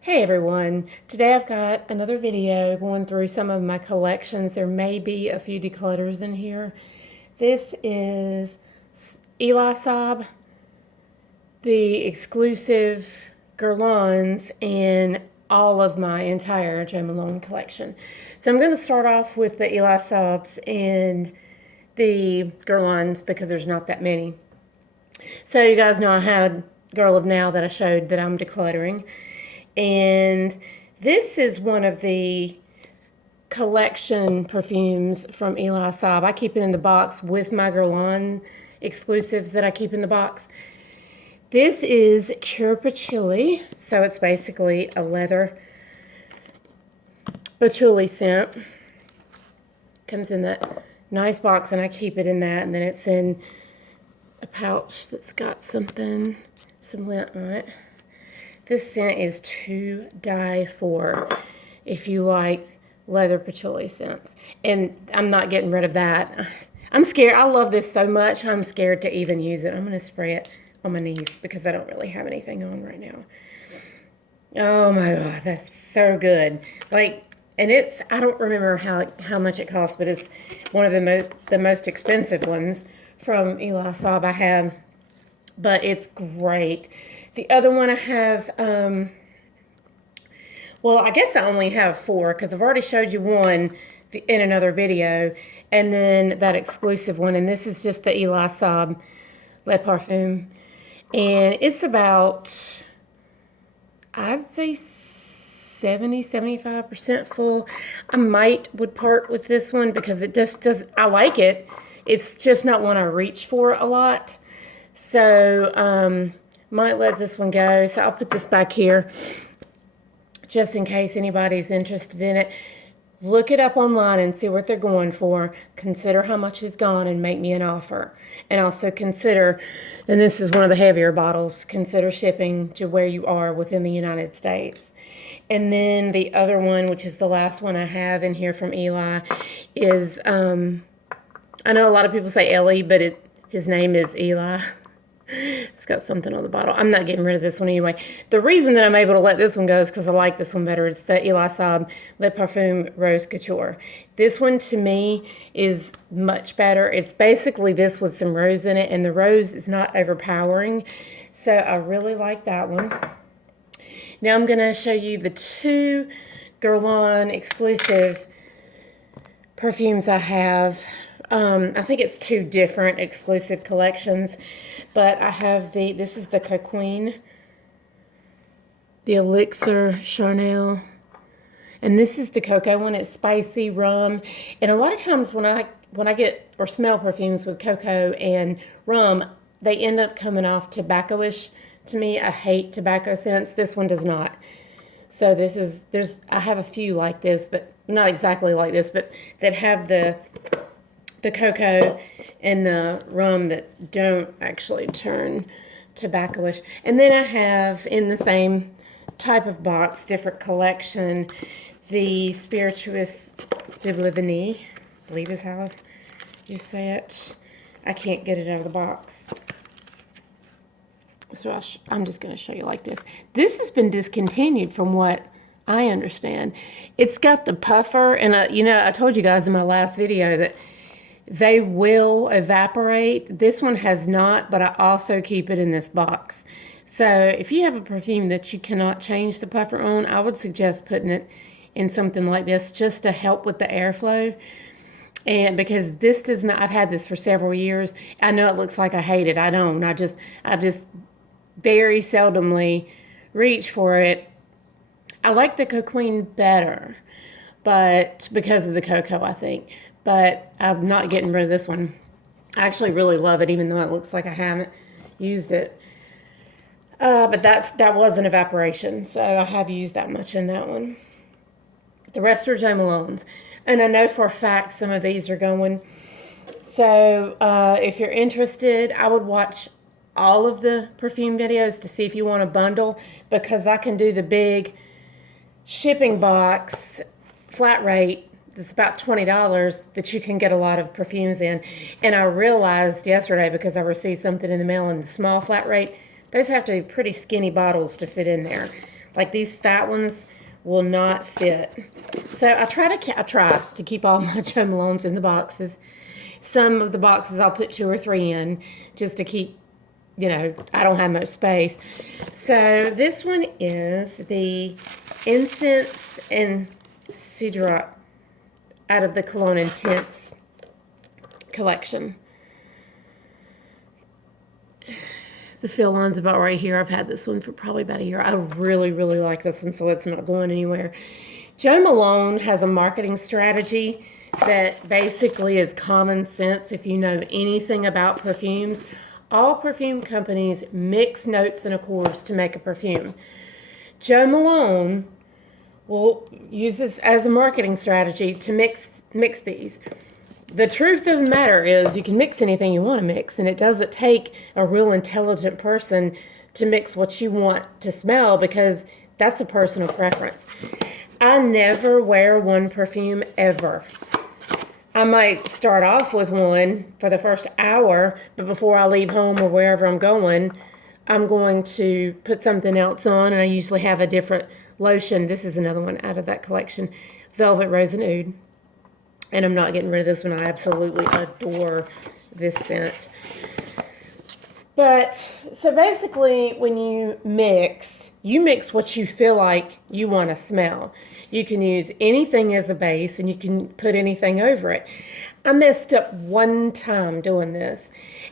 Hey everyone, today I've got another video going through some of my collections. There may be a few declutters in here. This is Eli Saab, the exclusive Guerlains in all of my entire Jo Malone collection. So I'm going to start off with the Eli Saabs and the Guerlains because there's not that many. So you guys know I had Girl of Now that I showed that I'm decluttering. And this is one of the collection perfumes from Eli Saab. I keep it in the box with my Guerlain exclusives that I keep in the box. This is Pure Patchouli, so it's basically a leather patchouli scent. Comes in that nice box, and I keep it in that, and then it's in a pouch that's got some lint on it. This scent is to die for if you like leather patchouli scents. And I'm not getting rid of that. I'm scared. I love this so much, I'm scared to even use it. I'm going to spray it on my knees because I don't really have anything on right now. Oh my God, that's so good. And it's, I don't remember how much it costs, but it's one of the most expensive ones from Eli Saab I have. But it's great. The other one I have, well, I guess I only have 4 because I've already showed you one in another video, and then that exclusive one, and this is just the Eli Saab Le Parfum, and it's about, I'd say 70-75% full. I would part with this one because it just does, I like it. It's just not one I reach for a lot. So, might let this one go. So I'll put this back here just in case anybody's interested in it. Look it up online and see what they're going for. Consider how much is gone and make me an offer. And also consider, and this is one of the heavier bottles, consider shipping to where you are within the United States. And then the other one, which is the last one I have in here from Eli, is, I know a lot of people say Elie, but his name is Eli. It's got something on the bottle. I'm not getting rid of this one anyway. The reason that I'm able to let this one go is because I like this one better. It's the Eli Saab Le Parfum Rose Couture. This one to me is much better. It's basically this with some rose in it, and the rose is not overpowering. So I really like that one. Now I'm going to show you the 2 Guerlain exclusive perfumes I have. I think it's 2 different exclusive collections. But I have this is the Coquine, the Elixir Charnel, and this is the cocoa one. It's spicy rum, and a lot of times when I get or smell perfumes with cocoa and rum, they end up coming off tobacco-ish to me. I hate tobacco scents. This one does not. So I have a few like this, but not exactly like this, but that have the cocoa and the rum that don't actually turn tobacco-ish. And then I have, in the same type of box, different collection, the Spirituous de Blivigny, I believe is how you say it. I can't get it out of the box. So I'm just going to show you like this. This has been discontinued from what I understand. It's got the puffer, and I told you guys in my last video that they will evaporate. This one has not, but I also keep it in this box. So if you have a perfume that you cannot change the puffer on, I would suggest putting it in something like this just to help with the airflow. And because this does not, I've had this for several years. I know it looks like I hate it. I don't. I just very seldomly reach for it. I like the Coquine better, but because of the cocoa, I think. But I'm not getting rid of this one. I actually really love it, even though it looks like I haven't used it. But that was an evaporation, so I have used that much in that one. The rest are Jo Malones. And I know for a fact some of these are going. So if you're interested, I would watch all of the perfume videos to see if you want a bundle, because I can do the big shipping box flat rate. It's about $20 that you can get a lot of perfumes in. And I realized yesterday, because I received something in the mail in the small flat rate, those have to be pretty skinny bottles to fit in there. Like these fat ones will not fit. So I try to keep all my Jo Malones in the boxes. Some of the boxes I'll put 2 or 3 in just to keep, I don't have much space. So this one is the Incense and Cedar out of the Cologne Intense collection. The fill line's about right here. I've had this one for probably about a year. I really, really like this one, so it's not going anywhere. Jo Malone has a marketing strategy that basically is common sense if you know anything about perfumes. All perfume companies mix notes and accords to make a perfume. Jo Malone will use this as a marketing strategy to mix these. The truth of the matter is you can mix anything you want to mix, and it doesn't take a real intelligent person to mix what you want to smell because that's a personal preference. I never wear one perfume ever. I might start off with one for the first hour, but before I leave home or wherever I'm going to put something else on, and I usually have a different lotion. This is another one out of that collection, Velvet Rose and Oud. And I'm not getting rid of this one. I absolutely adore this scent. But, so basically, when you mix what you feel like you want to smell. You can use anything as a base, and you can put anything over it. I messed up one time doing this.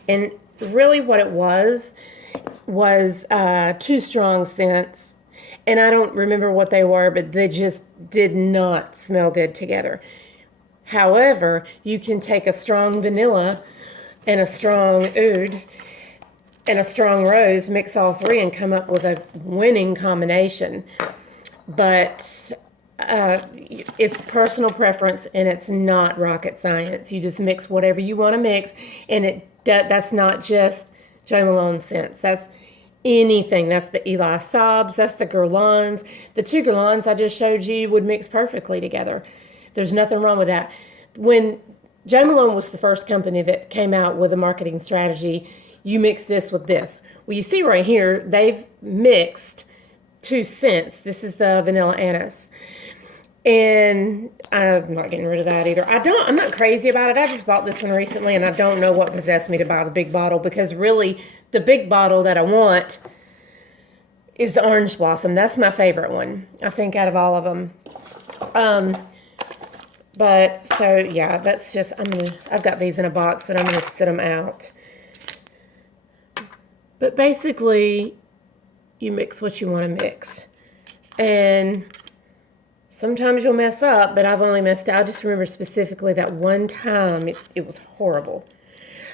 And really what it was 2 strong scents. And I don't remember what they were, but they just did not smell good together. However, you can take a strong vanilla and a strong oud and a strong rose, mix all 3 and come up with a winning combination. But it's personal preference and it's not rocket science. You just mix whatever you want to mix, and that's not just Jo Malone scents. That's anything. That's the Eli Saabs, that's the Guerlains. The 2 Guerlains I just showed you would mix perfectly together. There's nothing wrong with that. When Jo Malone was the first company that came out with a marketing strategy, you mix this with this. Well, you see right here, they've mixed 2 scents. This is the Vanilla Anise. And I'm not getting rid of that either. I'm not crazy about it. I just bought this one recently, and I don't know what possessed me to buy the big bottle, because really the big bottle that I want is the Orange Blossom. That's my favorite one, I think, out of all of them. But so yeah, that's just, I've got these in a box, but I'm gonna sit them out. But basically, you mix what you want to mix, and sometimes you'll mess up. But I've only messed up. I just remember specifically that one time it was horrible.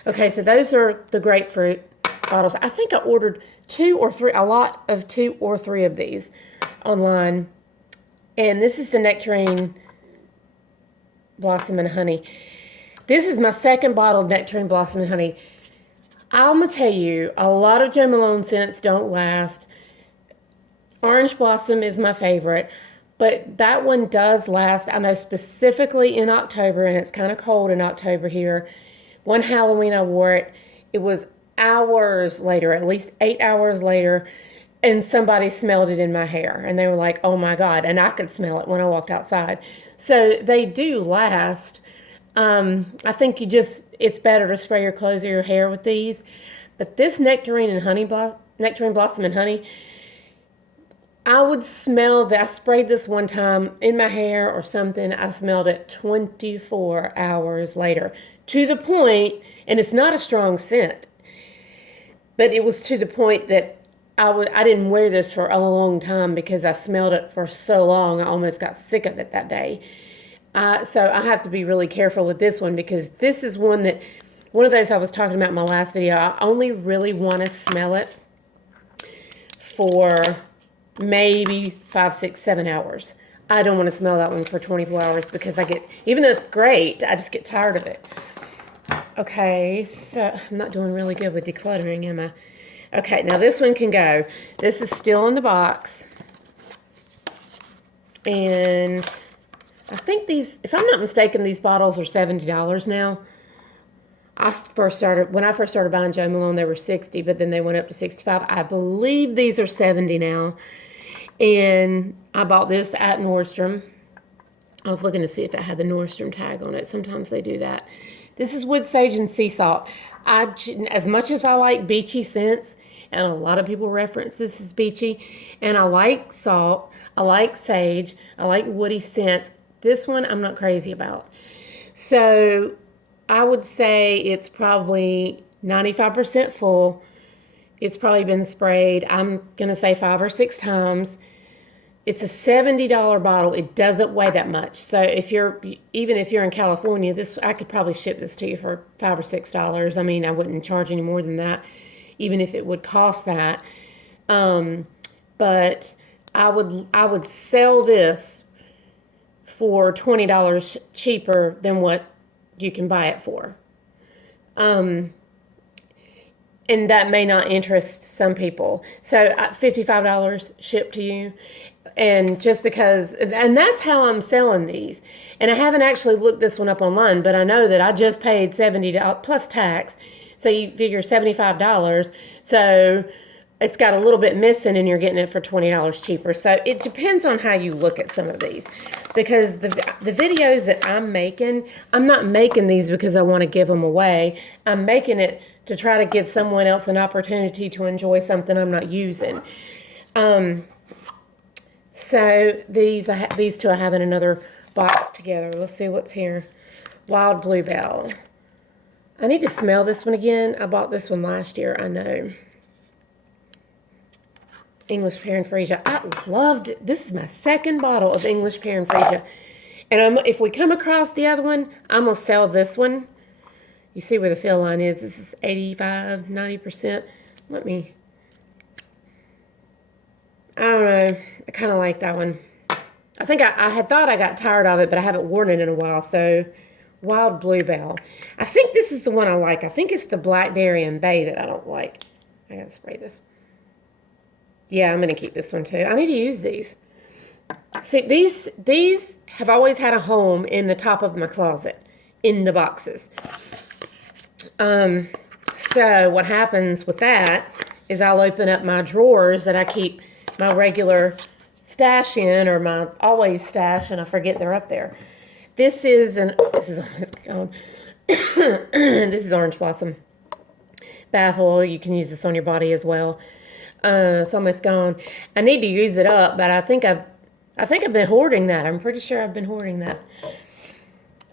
Okay, so those are the grapefruit bottles. I think I ordered 2 or 3, a lot of 2 or 3 of these online, and this is the Nectarine Blossom and Honey. This is my second bottle of Nectarine Blossom and Honey. I'm going to tell you, a lot of Jo Malone scents don't last. Orange Blossom is my favorite, but that one does last. I know specifically in October, and it's kind of cold in October here. One Halloween I wore it. It was hours later, at least 8 hours later, and somebody smelled it in my hair, and they were like, oh my God, and I could smell it when I walked outside. So they do last. I think it's better to spray your clothes or your hair with these. But this Nectarine Blossom and Honey, I would smell that. I sprayed this one time in my hair or something. I smelled it 24 hours later, to the point, and it's not a strong scent, but it was to the point that I didn't wear this for a long time because I smelled it for so long. I almost got sick of it that day. So I have to be really careful with this one, because this is one of those I was talking about in my last video. I only really want to smell it for maybe 5, 6, 7 hours. I don't want to smell that one for 24 hours because even though it's great, I just get tired of it. Okay, so I'm not doing really good with decluttering, am I? Okay, now this one can go. This is still in the box. And I think these, if I'm not mistaken, these bottles are $70 now. When I first started buying Jo Malone, they were $60, but then they went up to $65. I believe these are $70 now. And I bought this at Nordstrom. I was looking to see if it had the Nordstrom tag on it. Sometimes they do that. This is wood sage and sea salt. As much as I like beachy scents, and a lot of people reference this as beachy, and I like salt, I like sage, I like woody scents, this one I'm not crazy about. So I would say it's probably 95% full. It's probably been sprayed, I'm going to say 5 or 6 times. It's a $70 bottle. It doesn't weigh that much. So even if you're in California, I could probably ship this to you for $5 or $6. I mean, I wouldn't charge any more than that, even if it would cost that. But I would sell this for $20 cheaper than what you can buy it for. And that may not interest some people. So $55 shipped to you. And just because, and that's how I'm selling these. And I haven't actually looked this one up online, but I know that I just paid $70 plus tax. So you figure $75. So it's got a little bit missing and you're getting it for $20 cheaper. So it depends on how you look at some of these. Because the videos that I'm making, I'm not making these because I want to give them away. I'm making it to try to give someone else an opportunity to enjoy something I'm not using. So these two I have in another box together. Let's see what's here. Wild Bluebell. I need to smell this one again. I bought this one last year, I know. English Pear and Freesia. I loved it. This is my second bottle of English Pear and Freesia. And if we come across the other one, I'm going to sell this one. You see where the fill line is. This is 85, 90%. I don't know. I kind of like that one. I think I had thought I got tired of it, but I haven't worn it in a while. So, Wild Bluebell. I think this is the one I like. I think it's the Blackberry and Bay that I don't like. I gotta spray this. Yeah, I'm gonna keep this one too. I need to use these. See, these have always had a home in the top of my closet, in the boxes. So what happens with that is I'll open up my drawers that I keep my regular stash in, or my always stash, and I forget they're up there. This is almost gone. This is Orange Blossom bath oil. You can use this on your body as well. It's almost gone. I need to use it up, but I think I've been hoarding that. I'm pretty sure I've been hoarding that.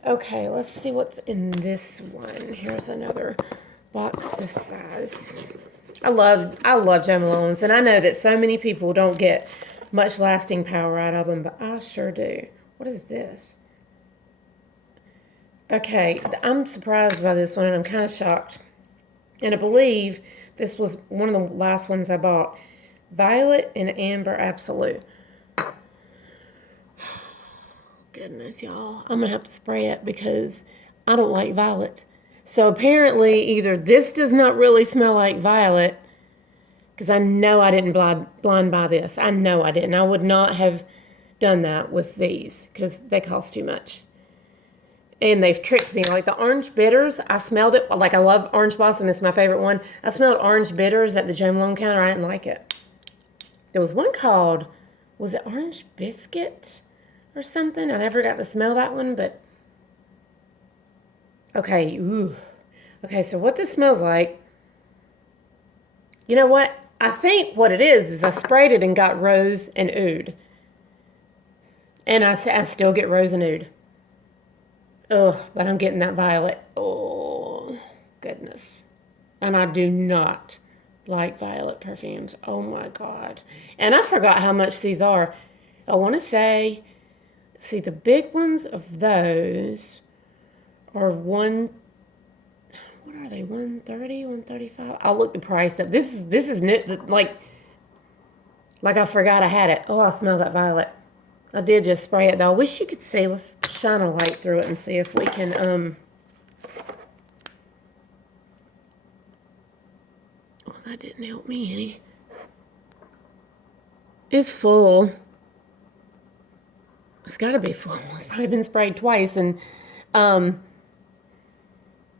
Okay, let's see what's in this one. Here's another box this size. I love Jo Malones, and I know that so many people don't get much lasting power out of them, but I sure do. What is this? Okay, I'm surprised by this one, and I'm kind of shocked. And I believe this was one of the last ones I bought. Violet and Amber Absolute. Goodness, y'all. I'm going to have to spray it because I don't like violet. So apparently either this does not really smell like violet, because I know I didn't blind buy this. I know I didn't. I would not have done that with these because they cost too much. And they've tricked me. Like the orange bitters, I smelled it. Like I love Orange Blossom. It's my favorite one. I smelled orange bitters at the Jo Malone counter. I didn't like it. There was one called, was it Orange Biscuit or something? I never got to smell that one, but okay, ooh. Okay, so what this smells like, you know what? I think what it is I sprayed it and got rose and oud. And I still get rose and oud. Oh, but I'm getting that violet. Oh, goodness. And I do not like violet perfumes. Oh, my God. And I forgot how much these are. I want to say, see, the big ones of those are what are they, 130, 135? I'll look the price up. This is new, like I forgot I had it. Oh, I smell that violet. I did just spray it, though. I wish you could see. Let's shine a light through it and see if we can, well, that didn't help me any. It's full. It's got to be full. It's probably been sprayed twice. And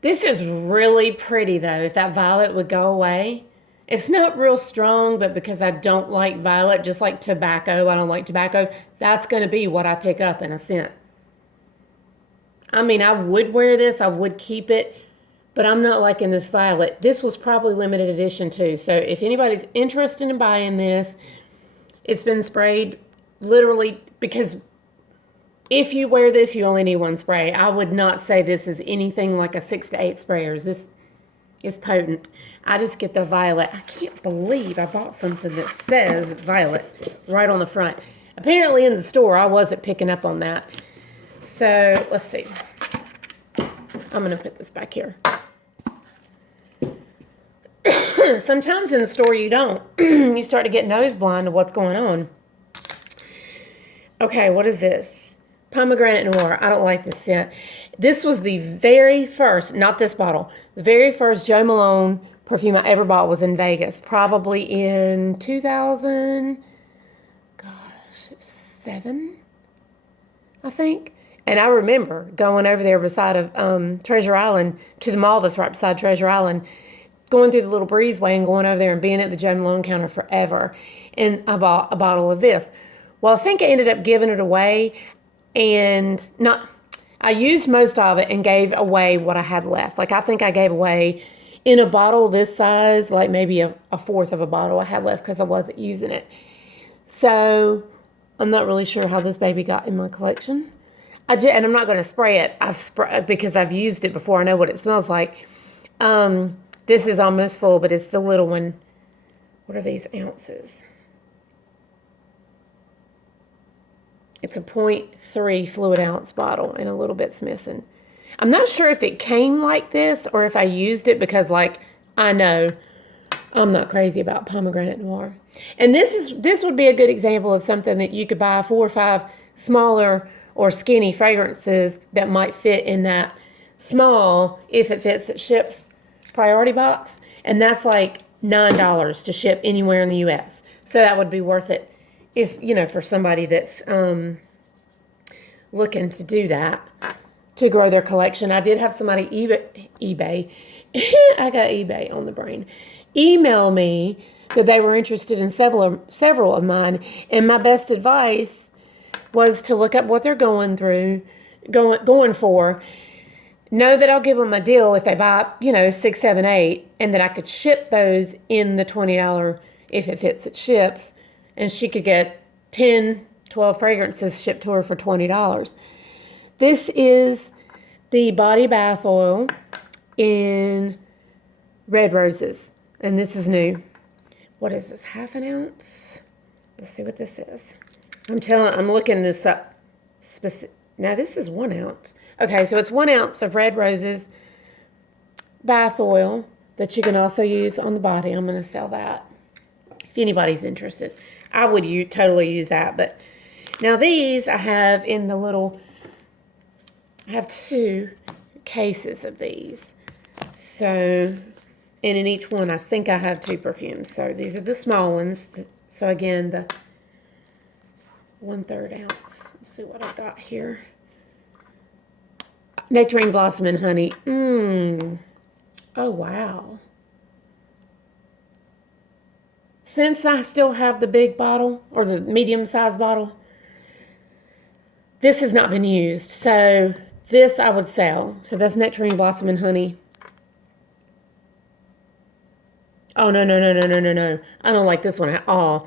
this is really pretty, though. If that violet would go away It's not real strong, but because I don't like violet, just like tobacco, I don't like tobacco, that's going to be what I pick up in a scent. I mean, I would wear this, I would keep it, but I'm not liking this violet. This was probably limited edition too. So if anybody's interested in buying this, it's been sprayed literally, because if you wear this, you only need one spray. I would not say this is anything like a 6 to 8 sprayers. This is potent. I just get the violet. I can't believe I bought something that says violet right on the front. Apparently in the store, I wasn't picking up on that. So let's see. I'm going to put this back here. Sometimes in the store you don't. You start to get nose blind to what's going on. Okay, what is this? Pomegranate Noir. I don't like this scent. This was the very first, not this bottle, the very first Jo Malone perfume I ever bought was in Vegas, probably in 2007, I think. And I remember going over there beside of Treasure Island to the mall that's right beside Treasure Island, going through the little breezeway and going over there and being at the Jo Malone counter forever. And I bought a bottle of this. Well, I think I ended up giving it away, and I used most of it and gave away what I had left. Like, I think I gave away in a bottle this size, like maybe a fourth of a bottle I had left because I wasn't using it. So I'm not really sure how this baby got in my collection. And I'm not going to spray it. Because I've used it before. I know what it smells like. This is almost full, but it's the little one. What are these ounces? It's a 0.3 fluid ounce bottle, and a little bit's missing. I'm not sure if it came like this or if I used it, because, like, I know I'm not crazy about Pomegranate Noir. And this would be a good example of something that you could buy 4 or 5 smaller or skinny fragrances that might fit in that small, if it fits, it ships priority box. And that's like $9 to ship anywhere in the U.S. So that would be worth it if, for somebody that's looking to do that, to grow their collection. I did have somebody eBay. I got eBay on the brain. Email me that they were interested in several of mine, and my best advice was to look up what they're going for. Know that I'll give them a deal if they buy, 6, 7, 8, and that I could ship those in the $20, if it fits, it ships, and she could get 10, 12 fragrances shipped to her for $20. This is the body bath oil in red roses, and this is new. What is this, half an ounce? Let's see what this is. I'm looking this up. Now this is 1 ounce. Okay, so it's 1 ounce of red roses bath oil that you can also use on the body. I'm going to sell that if anybody's interested. I would totally use that. But now these I have in the little, I have 2 cases of these. So, and in each one I think I have 2 perfumes. So these are the small ones. So again, the 1/3 ounce. Let's see what I got here. Nectarine Blossom and Honey. Oh, wow. Since I still have the big bottle, or the medium-sized bottle, this has not been used. So this I would sell. So that's Nectarine Blossom and Honey. Oh, no. I don't like this one at all.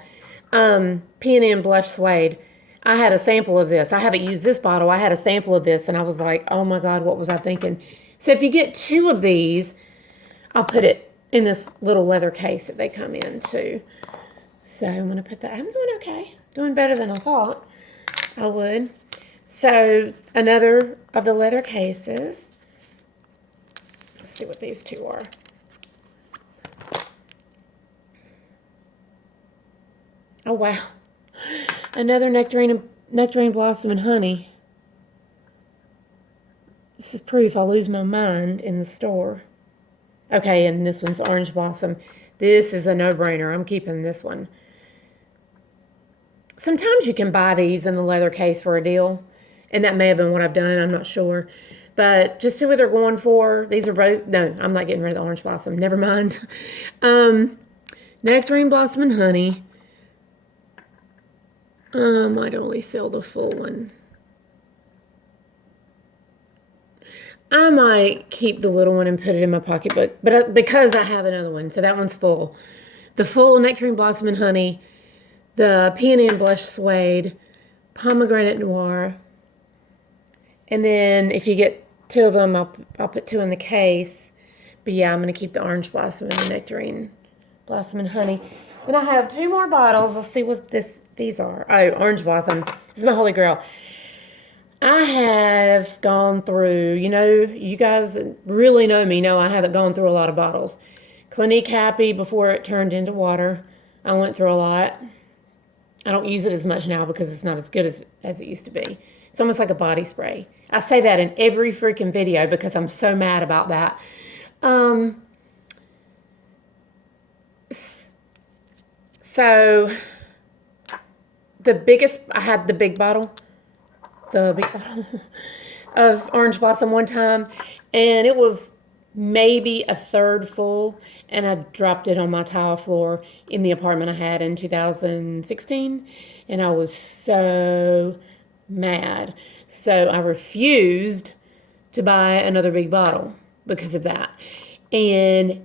P&M Blush Suede. I had a sample of this. I haven't used this bottle. I had a sample of this, and I was like, oh my God, what was I thinking? So if you get 2 of these, I'll put it in this little leather case that they come in too. So I'm going to put that. I'm doing okay. Doing better than I thought I would. So another of the leather cases. Let's see what these 2 are. Oh, wow. Another Nectarine Blossom and Honey. This is proof I'll lose my mind in the store. Okay, and this one's Orange Blossom. This is a no-brainer. I'm keeping this one. Sometimes you can buy these in the leather case for a deal, and that may have been what I've done. I'm not sure. But just see what they're going for. These are both... No, I'm not getting rid of the Orange Blossom. Never mind. Nectarine Blossom and Honey. I might only sell the full one. I might keep the little one and put it in my pocketbook, but because I have another one, so that one's full. The full Nectarine Blossom and Honey, the Peony and Blush Suede, Pomegranate Noir, and then if you get 2 of them, I'll put 2 in the case. But yeah, I'm going to keep the Orange Blossom and the Nectarine Blossom and Honey. Then I have 2 more bottles. Let's see what these are. Oh, Orange Blossom. This is my holy grail. I have gone through, you guys that really know me know I haven't gone through a lot of bottles. Clinique Happy before it turned into water. I went through a lot. I don't use it as much now because it's not as good as it used to be. It's almost like a body spray. I say that in every freaking video because I'm so mad about that. So I had the big bottle of Orange Blossom one time, and it was maybe a third full, and I dropped it on my tile floor in the apartment I had in 2016, and I was so mad. So I refused to buy another big bottle because of that. And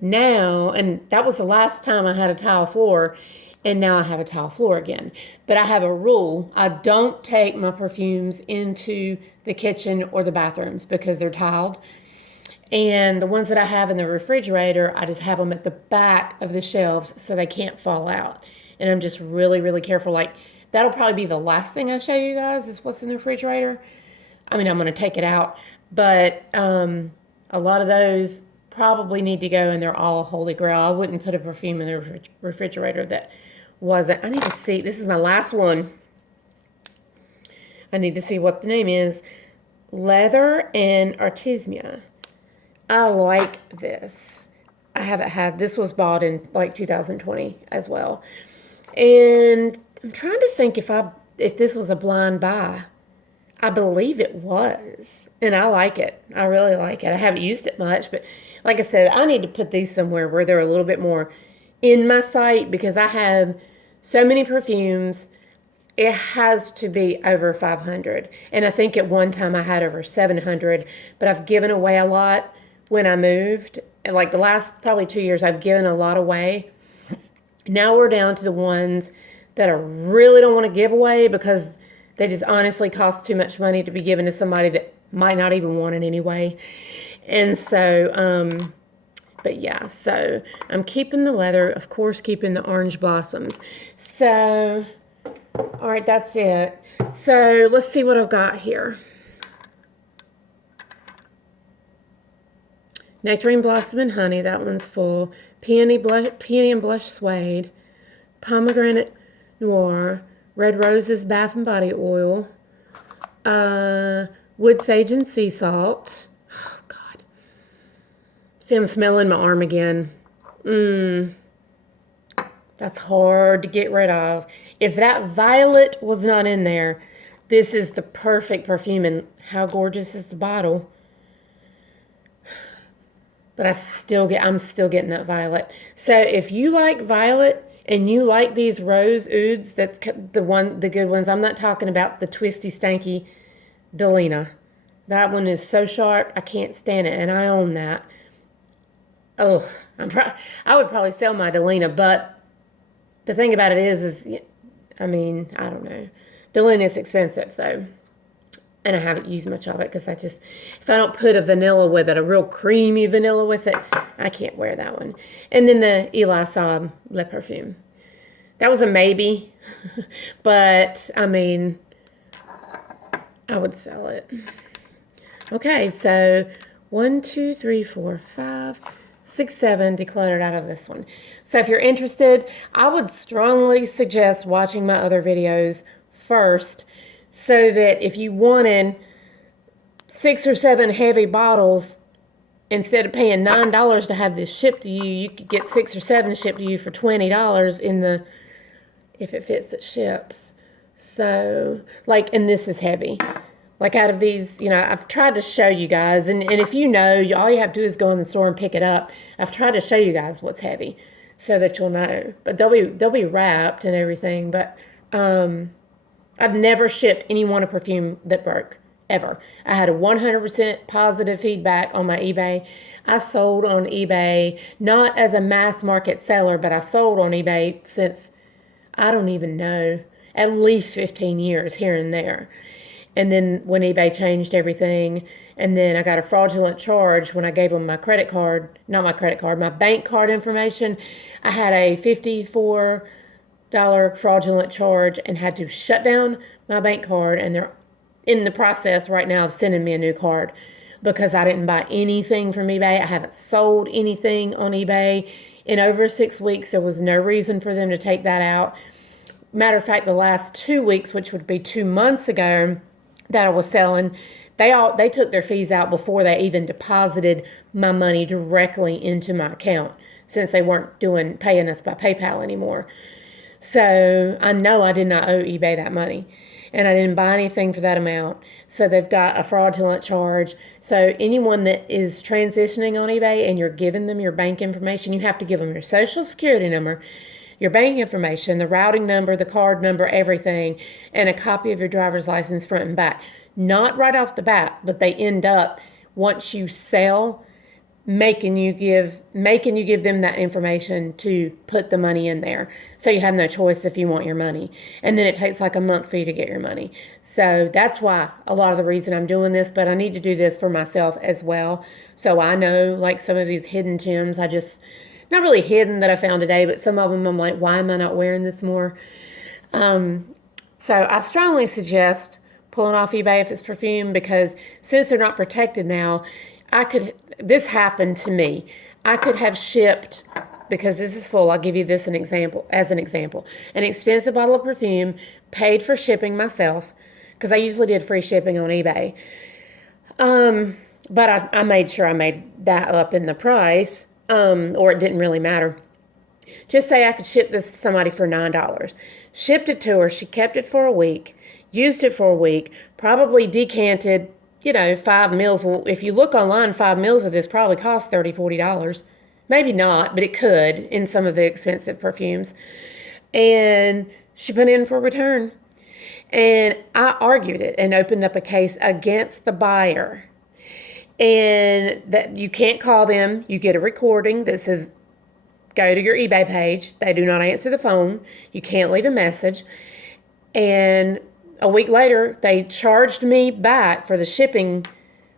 that was the last time I had a tile floor, and now I have a tile floor again. But I have a rule. I don't take my perfumes into the kitchen or the bathrooms because they're tiled. And the ones that I have in the refrigerator, I just have them at the back of the shelves so they can't fall out. And I'm just really, really careful. Like, that'll probably be the last thing I show you guys is what's in the refrigerator. I mean, I'm going to take it out. But a lot of those probably need to go, and they're all holy grail. I wouldn't put a perfume in the refrigerator that wasn't. I need to see. This is my last one. I need to see what the name is. Leather and Artemisia. I like this. I haven't had, this was bought in like 2020 as well. And I'm trying to think if this was a blind buy. I believe it was. And I like it. I really like it. I haven't used it much, but like I said, I need to put these somewhere where they're a little bit more in my sight because I have so many perfumes. It has to be over 500. And I think at one time I had over 700, but I've given away a lot when I moved. And like the last probably 2 years, I've given a lot away. Now we're down to the ones that I really don't want to give away because they just honestly cost too much money to be given to somebody that might not even want it anyway. And so, but yeah, so I'm keeping the leather, of course, keeping the orange blossoms. So, all right, that's it. So let's see what I've got here. Nectarine Blossom and Honey, that one's full. Peony and Blush Suede. Pomegranate Noir. Red Roses Bath and Body Oil. Wood Sage and Sea Salt. Oh, God. See, I'm smelling my arm again. That's hard to get rid of. If that violet was not in there, this is the perfect perfume. And how gorgeous is the bottle? But I'm still getting that violet. So if you like violet and you like these rose ouds, that's the good ones. I'm not talking about the twisty, stanky Delina. That one is so sharp, I can't stand it, and I own that. Oh, I would probably sell my Delina, but the thing about it is, I mean, I don't know. Delina is expensive, so, and I haven't used much of it because if I don't put a vanilla with it, a real creamy vanilla with it, I can't wear that one. And then the Eli Saab Le Perfume. That was a maybe, but, I mean, I would sell it. Okay, so 1, 2, 3, 4, 5, 6, 7 decluttered out of this one. So if you're interested, I would strongly suggest watching my other videos first so that if you wanted 6 or 7 heavy bottles, instead of paying $9 to have this shipped to you, you could get 6 or 7 shipped to you for $20 if it fits, it ships. So, like, and this is heavy. Like out of these, I've tried to show you guys, and if you know, all you have to do is go in the store and pick it up. I've tried to show you guys what's heavy. so that you'll know. But they'll be wrapped and everything. But I've never shipped anyone a perfume that broke, ever. I had a 100% positive feedback on my eBay. I sold on eBay, not as a mass market seller, but I sold on eBay since, I don't even know, at least 15 years here and there. And then when eBay changed everything, and then I got a fraudulent charge when I gave them my credit card, not my credit card, my bank card information. I had a $54 fraudulent charge and had to shut down my bank card, and they're in the process right now of sending me a new card because I didn't buy anything from eBay. I haven't sold anything on eBay in over 6 weeks. There was no reason for them to take that out. Matter of fact, the last 2 weeks, which would be 2 months ago, that I was selling, they took their fees out before they even deposited my money directly into my account, since they weren't paying us by PayPal anymore. So I know I did not owe eBay that money, and I didn't buy anything for that amount. So they've got a fraudulent charge. So anyone that is transitioning on eBay and you're giving them your bank information, you have to give them your social security number, your bank information, the routing number, the card number, everything, and a copy of your driver's license front and back. Not right off the bat, but they end up, once you sell, making you give them that information to put the money in there. So you have no choice if you want your money. And then it takes like a month for you to get your money. So that's why a lot of the reason I'm doing this, but I need to do this for myself as well. So I know, like, some of these hidden gems, not really hidden that I found today, but some of them I'm like, why am I not wearing this more? So I strongly suggest pulling off eBay if it's perfume, because since they're not protected now, this happened to me. I could have shipped, because this is full, I'll give you this as an example. An expensive bottle of perfume, paid for shipping myself, because I usually did free shipping on eBay. But I made sure I made that up in the price, or it didn't really matter. Just say I could ship this to somebody for $9. Shipped it to her, she kept it for a week, used it for a week, probably decanted, 5 mils. Well, if you look online, 5 mils of this probably costs $30, $40. Maybe not, but it could in some of the expensive perfumes. And she put in for a return. And I argued it and opened up a case against the buyer. And that you can't call them. You get a recording that says, go to your eBay page. They do not answer the phone. You can't leave a message. And a week later, they charged me back for the shipping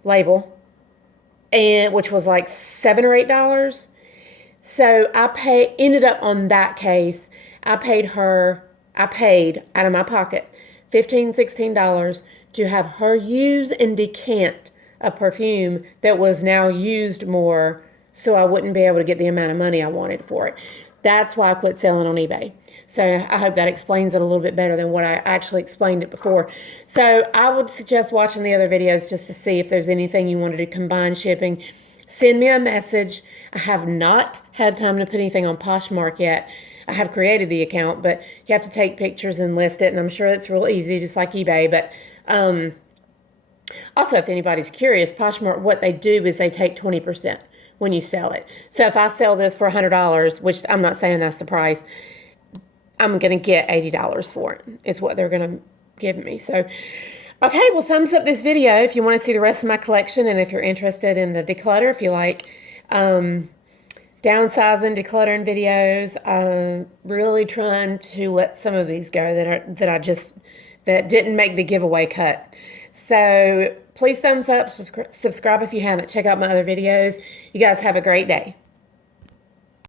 label, which was like $7 or $8. So I ended up on that case. I paid out of my pocket $15, $16 to have her use and decant a perfume that was now used more, so I wouldn't be able to get the amount of money I wanted for it. That's why I quit selling on eBay. So I hope that explains it a little bit better than what I actually explained it before. So I would suggest watching the other videos just to see if there's anything you wanted to combine shipping. Send me a message. I have not had time to put anything on Poshmark yet. I have created the account, but you have to take pictures and list it, and I'm sure it's real easy, just like eBay. But also, if anybody's curious, Poshmark, what they do is they take 20% when you sell it. So if I sell this for $100, which I'm not saying that's the price, I'm going to get $80 for it. It's what they're going to give me. So, okay, well, thumbs up this video if you want to see the rest of my collection, and if you're interested in the declutter, if you like downsizing, decluttering videos. Really trying to let some of these go that didn't make the giveaway cut. So please thumbs up, subscribe if you haven't. Check out my other videos. You guys have a great day.